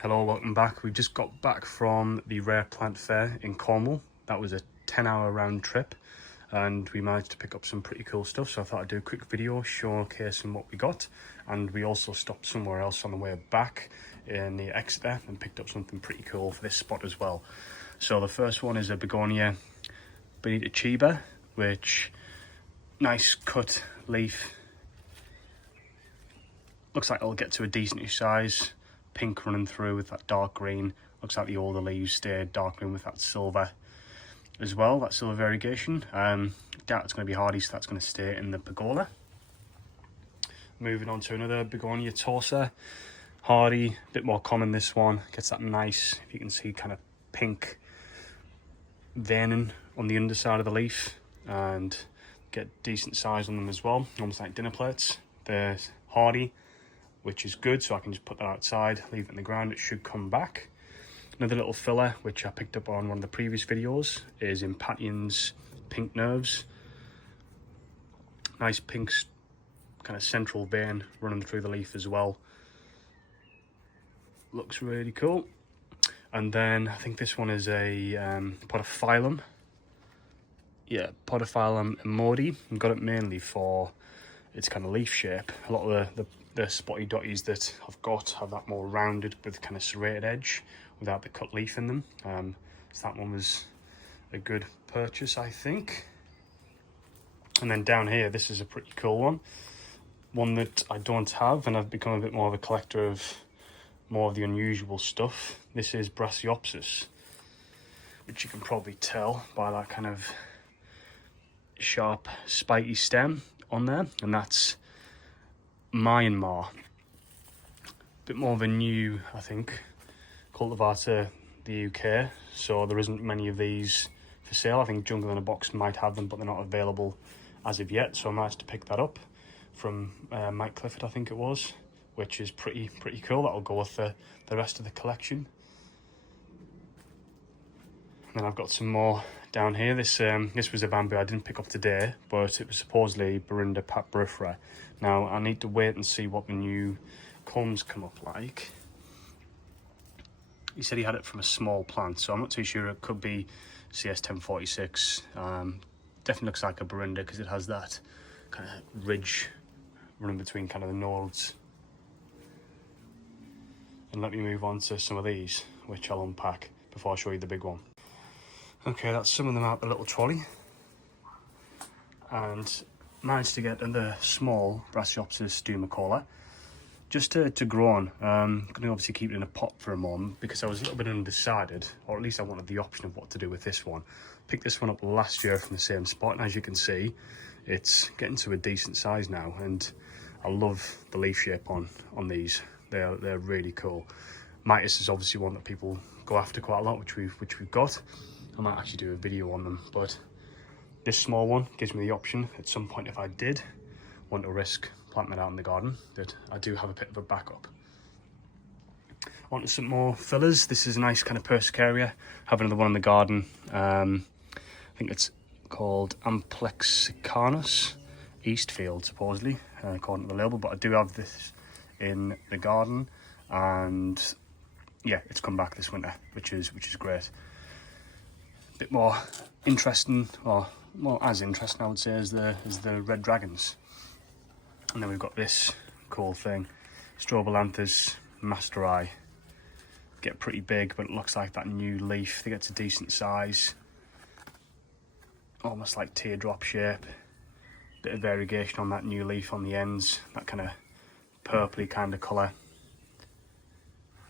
Hello, welcome back. We've just got back from the Rare Plant Fair in Cornwall. That was a 10-hour round trip and we managed to pick up some pretty cool stuff, so I thought I'd do a quick video showcasing what we got. And we also stopped somewhere else on the way back near Exeter and picked up something pretty cool for this spot as well. So the first one is a Beonia Bonita Chiba, which nice cut leaf. Looks like it'll get to a decent size. Pink running through with that dark green. Looks like the older leaves stayed dark green with that silver as well, that silver variegation. Doubt it's going to be hardy, so that's going to stay in the pergola. Moving on to another Begonia Torsa. Hardy, a bit more common this one. Gets that nice, if you can see, kind of pink veining on the underside of the leaf, and get decent size on them as well, almost like dinner plates. They're hardy, which is good, so I can just put that outside, leave it in the ground, it should come back. Another little filler, which I picked up on one of the previous videos, is Impatiens Pink Nerves. Nice pink kind of central vein running through the leaf as well. Looks really cool. And then I think this one is a Podophyllum. Yeah, Podophyllum Modi. I got it mainly for its kind of leaf shape. A lot of the spotty dotties that I've got have that more rounded with kind of serrated edge without the cut leaf in them. So that one was a good purchase, I think. And then down here, this is a pretty cool one that I don't have, and I've become a bit more of a collector of more of the unusual stuff. This is Brasciopsis, which you can probably tell by that kind of sharp spiky stem on there, and that's Mayanmar. Bit more of a new, I think, cultivar to the UK, so there isn't many of these for sale. I think Jungle in a Box might have them, but they're not available as of yet, so I managed to pick that up from Mike Clifford, I think it was, which is pretty cool. That'll go with the rest of the collection. And then I've got some more down here. This was a bamboo I didn't pick up today, but it was supposedly Binda Paprifa. Now I need to wait and see what the new cones come up like. He said he had it from a small plant, so I'm not too sure. It could be CS1046. Definitely looks like a Binda because it has that kind of ridge running between kind of the nodes. And let me move on to some of these, which I'll unpack before I show you the big one. Okay, that's some of them out the little trolley, and managed to get the small Brasciopsis Mayanmar just to grow on. I'm going to obviously keep it in a pot for a moment because I was a little bit undecided, or at least I wanted the option of what to do with this one. Picked this one up last year from the same spot, and as you can see, it's getting to a decent size now, and I love the leaf shape on these. They're really cool. Mitis is obviously one that people go after quite a lot, which we've got. I might actually do a video on them, but this small one gives me the option at some point, if I did want to risk planting it out in the garden, that I do have a bit of a backup. On to some more fillers. This is a nice kind of Persicaria. Have another one in the garden. I think it's called Amplexicanus Eastfield, supposedly, according to the label, but I do have this in the garden, and yeah, it's come back this winter, which is great. Bit more interesting, or well, as interesting I would say, as the red dragons. And then we've got this cool thing, Strobilanthus masteri. Get pretty big, but it looks like that new leaf. They get to decent size, almost like teardrop shape. Bit of variegation on that new leaf on the ends, that kind of purpley kind of colour.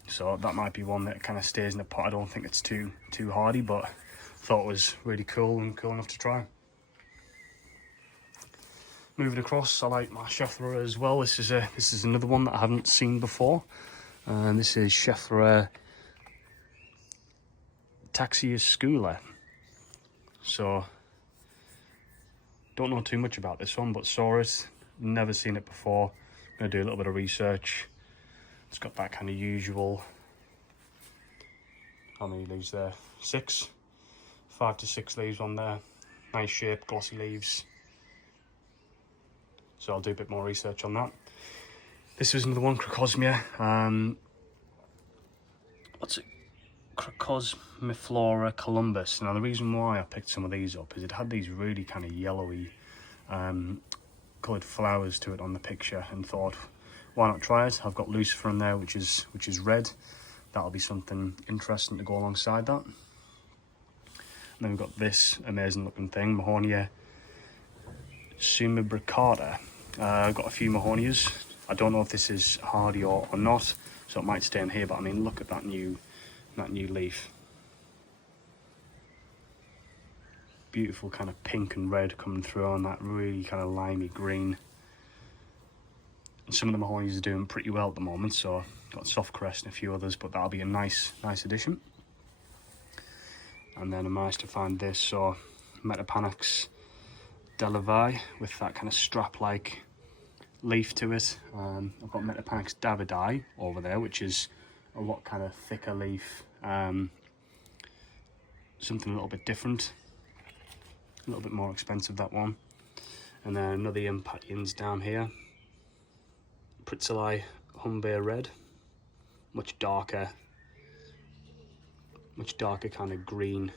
So that might be one that kind of stays in the pot. I don't think it's too hardy, but thought it was really cool and cool enough to try. Moving across, I like my Schefflera as well. This is another one that I haven't seen before. This is Schefflera taxiuscula. So don't know too much about this one, but saw it, never seen it before. I'm gonna do a little bit of research. It's got that kind of usual, how many leaves there? 5 to 6 leaves on there. Nice shape, glossy leaves. So I'll do a bit more research on that. This was another one, Crocosmia. what's it? Cosmiflora columbus. Now the reason why I picked some of these up is it had these really kind of yellowy coloured flowers to it on the picture, and thought, why not try it? I've got lucifer in there, which is red. That'll be something interesting to go alongside that. And then we've got this amazing looking thing, Beonia sumibricata. I've got a few Mahonias. I don't know if this is hardy or not, so it might stay in here, but I mean, look at that new leaf. Beautiful kind of pink and red coming through on that really kind of limey green. And some of the Mahonias are doing pretty well at the moment, so got soft crest and a few others, but that'll be a nice addition. And then I managed to find this, so Metapanax delavi with that kind of strap-like leaf to it. I've got Metapanax davidi over there, which is a lot kind of thicker leaf, something a little bit different, a little bit more expensive, that one. And then another Impatiens down here, Pritzeli Humber red, much darker kind of green,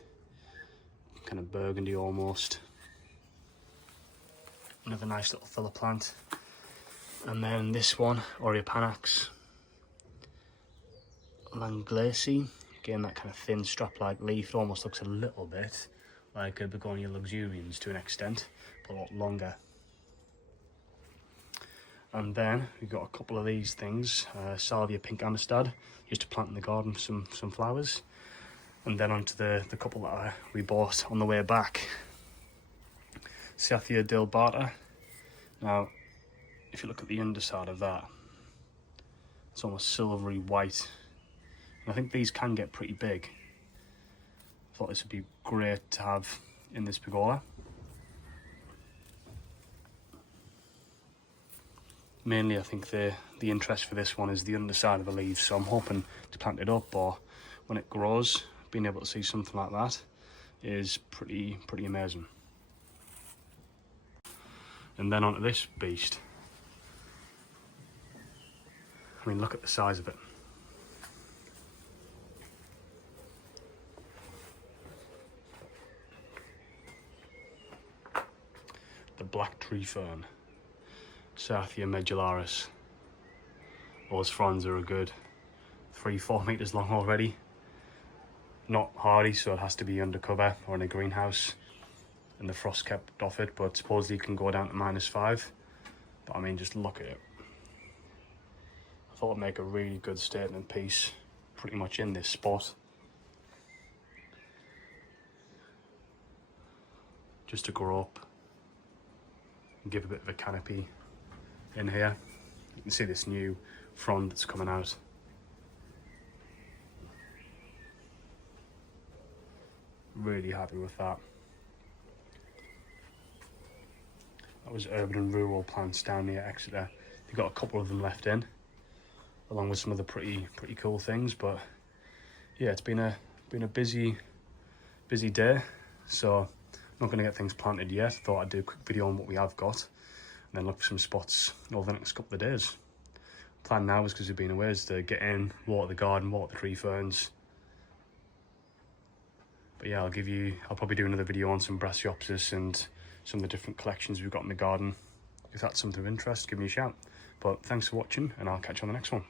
kind of burgundy almost. Another nice little filler plant. And then this one, Oreopanax langlesi, again that kind of thin strap-like leaf. It almost looks a little bit like a Begonia luxurians to an extent, but a lot longer. And then we've got a couple of these things, Salvia pink amistad, just to plant in the garden, some flowers. And then onto the couple that we bought on the way back, Sathia dilbata. Now, if you look at the underside of that, it's almost silvery white. And I think these can get pretty big. I thought this would be great to have in this pergola. Mainly I think the interest for this one is the underside of the leaves, so I'm hoping to plant it up, or when it grows, being able to see something like that is pretty amazing. And then onto this beast. I mean, look at the size of it. The black tree fern, Sathia medullaris. Those fronds are a good 3-4 meters long already. Not hardy, so it has to be undercover or in a greenhouse and the frost kept off it, but supposedly it can go down to -5. But I mean, just look at it. I thought it'd make a really good statement piece pretty much in this spot. Just to grow up and give a bit of a canopy in here. You can see this new frond that's coming out. Really happy with that. That was urban and rural plants down near Exeter. You've got a couple of them left in, along with some other pretty cool things. But yeah, it's been a busy day. So I'm not going to get things planted yet. Thought I'd do a quick video on what we have got, and then look for some spots over the next couple of days. Plan now is, because we've been away, is to get in, water the garden, water the tree ferns. But yeah, I'll probably do another video on some Brasciopsis and some of the different collections we've got in the garden. If that's something of interest, give me a shout. But thanks for watching, and I'll catch you on the next one.